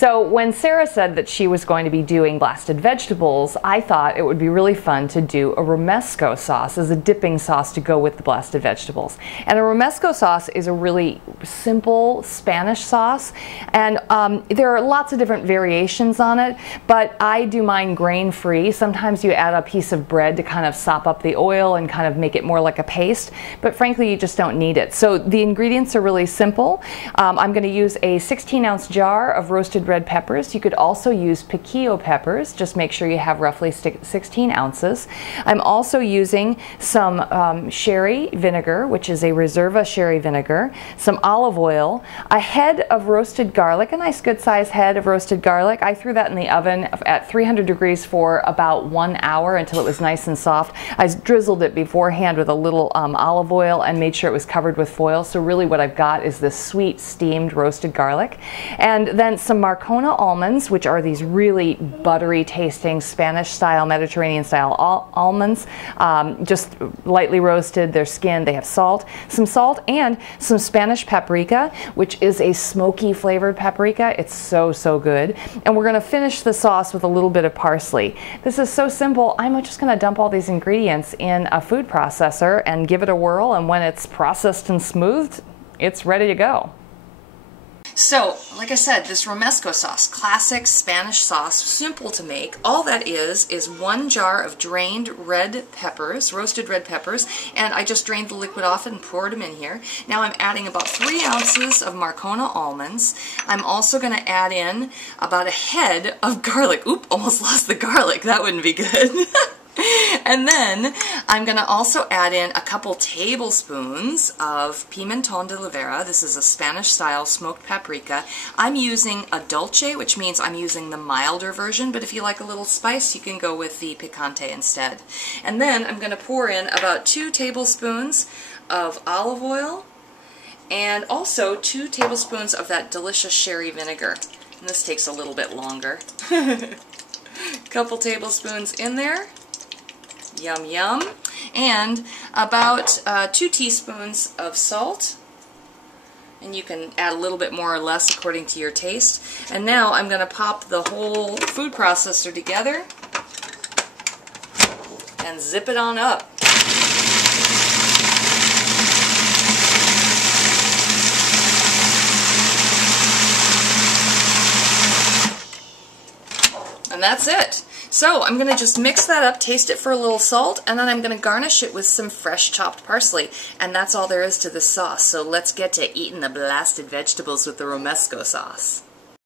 So when Sarah said that she was going to be doing blasted vegetables, I thought it would be really fun to do a Romesco sauce as a dipping sauce to go with the blasted vegetables. And a Romesco sauce is a really simple Spanish sauce, and there are lots of different variations on it, but I do mine grain-free. Sometimes you add a piece of bread to kind of sop up the oil and kind of make it more like a paste, but frankly you just don't need it. So the ingredients are really simple. I'm going to use a 16-ounce jar of roasted red peppers. You could also use piquillo peppers. Just make sure you have roughly 16 ounces. I'm also using some sherry vinegar, which is a Reserva sherry vinegar, some olive oil, a head of roasted garlic, a nice good sized head of roasted garlic. I threw that in the oven at 300 degrees for about 1 hour until it was nice and soft. I drizzled it beforehand with a little olive oil and made sure it was covered with foil. So really what I've got is this sweet steamed roasted garlic. And then some Marcona almonds, which are these really buttery tasting Spanish style, Mediterranean style almonds, just lightly roasted. They're skinned, they have salt and some Spanish paprika, which is a smoky flavored paprika. It's so good. And we're going to finish the sauce with a little bit of parsley. This is so simple. I'm just going to dump all these ingredients in a food processor and give it a whirl, and when it's processed and smoothed, it's ready to go. So, like I said, this Romesco sauce, classic Spanish sauce, simple to make. All that is 1 jar of drained red peppers, roasted red peppers, and I just drained the liquid off and poured them in here. Now I'm adding about 3 ounces of Marcona almonds. I'm also going to add in about a head of garlic. Oop, almost lost the garlic. That wouldn't be good. And then I'm going to also add in a couple tablespoons of pimentón de Rivera. This is a Spanish style smoked paprika. I'm using a dulce, which means I'm using the milder version, but if you like a little spice, you can go with the picante instead. And then I'm going to pour in about 2 tablespoons of olive oil and also 2 tablespoons of that delicious sherry vinegar. And this takes a little bit longer. Couple tablespoons in there. Yum yum. And about 2 teaspoons of salt. And you can add a little bit more or less according to your taste. And now I'm going to pop the whole food processor together and zip it on up. And that's it. So I'm going to just mix that up, taste it for a little salt, and then I'm going to garnish it with some fresh chopped parsley. And that's all there is to this sauce. So let's get to eating the blasted vegetables with the Romesco sauce.